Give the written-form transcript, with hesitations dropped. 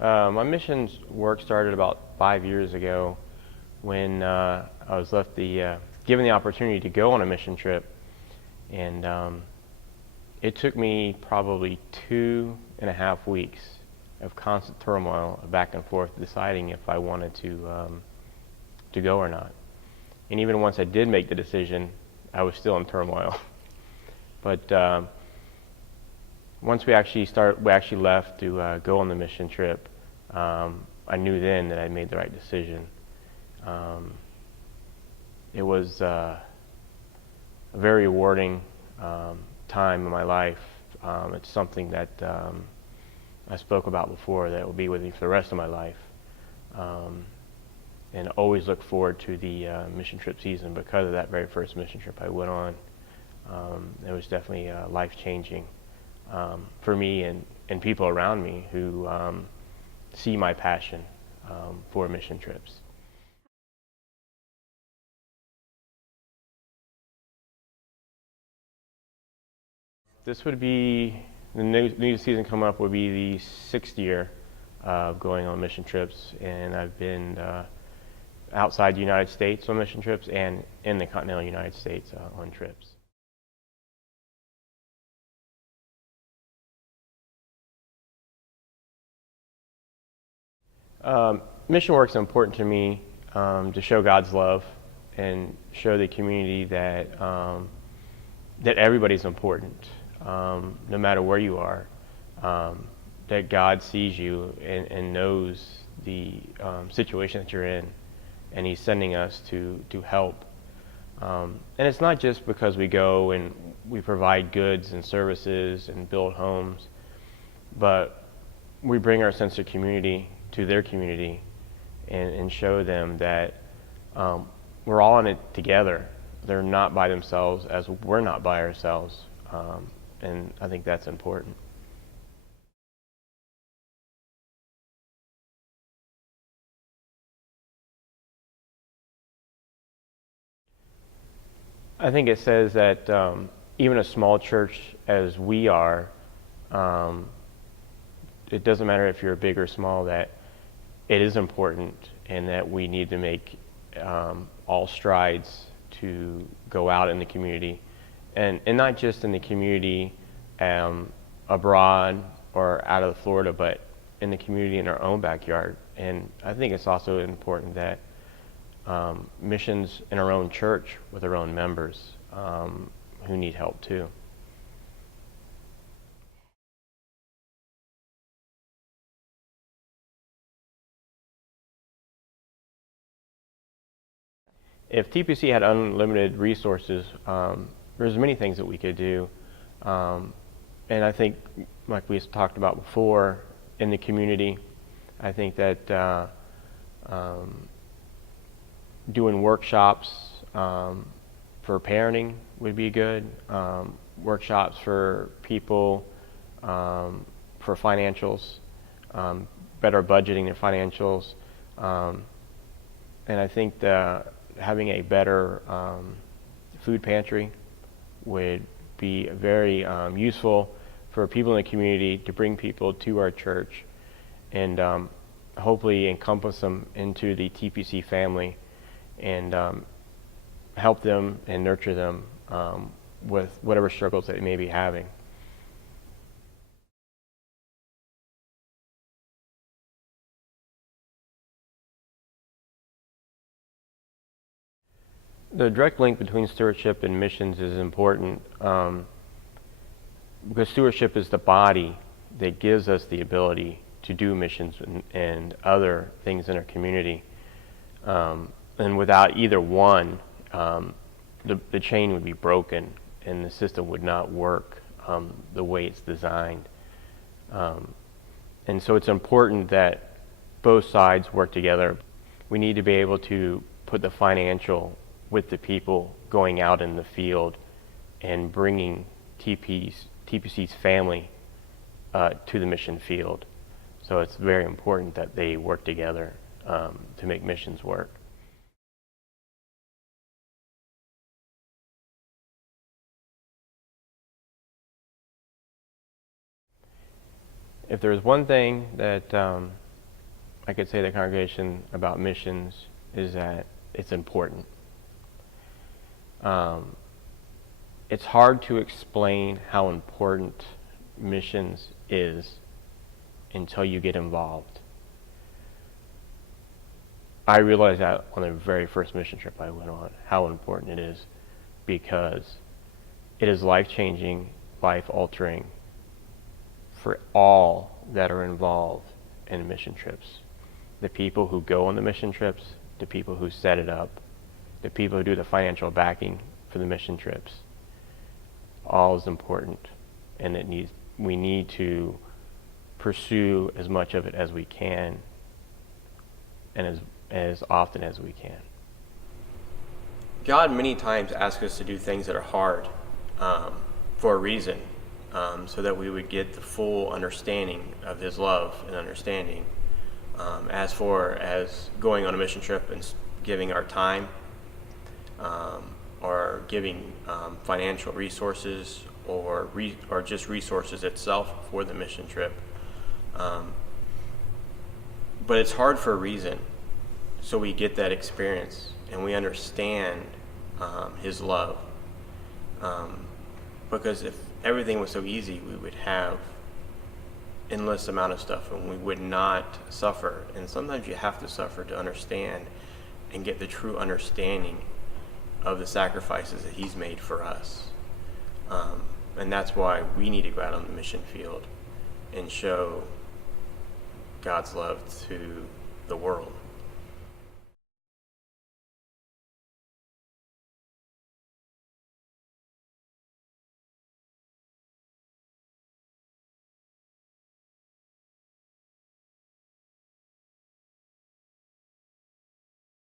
My missions work started about 5 years ago when I was given the opportunity to go on a mission trip, and it took me probably 2.5 weeks of constant turmoil, back and forth, deciding if I wanted to go or not. And even once I did make the decision, I was still in turmoil. But once we actually left to go on the mission trip, I knew then that I made the right decision. It was a very rewarding time in my life. It's something that I spoke about before, that will be with me for the rest of my life. And always look forward to the mission trip season because of that very first mission trip I went on. It was definitely life-changing for me and people around me who see my passion for mission trips. This would be, the new season coming up would be the 6th year of going on mission trips, and I've been outside the United States on mission trips and in the continental United States on trips. Mission work is important to me to show God's love and show the community that everybody's important, no matter where you are, that God sees you and knows the situation that you're in, and He's sending us to help. And it's not just because we go and we provide goods and services and build homes, but we bring our sense of community to their community and show them that we're all in it together. They're not by themselves as we're not by ourselves, and I think that's important. I think it says that even a small church as we are, it doesn't matter if you're big or small, that it is important and that we need to make all strides to go out in the community, and not just in the community abroad or out of Florida, but in the community in our own backyard. And I think it's also important that missions in our own church with our own members who need help too. If TPC had unlimited resources, there's many things that we could do. And I think, like we talked about before, in the community, I think that doing workshops for parenting would be good. Workshops for people for financials, better budgeting their financials. And I think that having a better food pantry would be very useful for people in the community, to bring people to our church and hopefully encompass them into the TPC family and help them and nurture them with whatever struggles that they may be having. The direct link between stewardship and missions is important because stewardship is the body that gives us the ability to do missions and other things in our community. And without either one, the chain would be broken and the system would not work the way it's designed. And so it's important that both sides work together. We need to be able to put the financial with the people going out in the field and bringing TPC's family to the mission field. So it's very important that they work together to make missions work. If there's one thing that I could say to the congregation about missions is that it's important. It's hard to explain how important missions is until you get involved. I realized that on the very first mission trip I went on, how important it is, because it is life-changing, life-altering for all that are involved in mission trips. The people who go on the mission trips, the people who set it up, the people who do the financial backing for the mission trips. All is important, and we need to pursue as much of it as we can, and as often as we can. God many times asks us to do things that are hard for a reason, so that we would get the full understanding of His love and understanding. As far as going on a mission trip and giving our time, or giving financial resources, or just resources itself for the mission trip. But it's hard for a reason, so we get that experience and we understand His love. Because if everything was so easy, we would have endless amount of stuff and we would not suffer. And sometimes you have to suffer to understand and get the true understanding of the sacrifices that He's made for us. And that's why we need to go out on the mission field and show God's love to the world.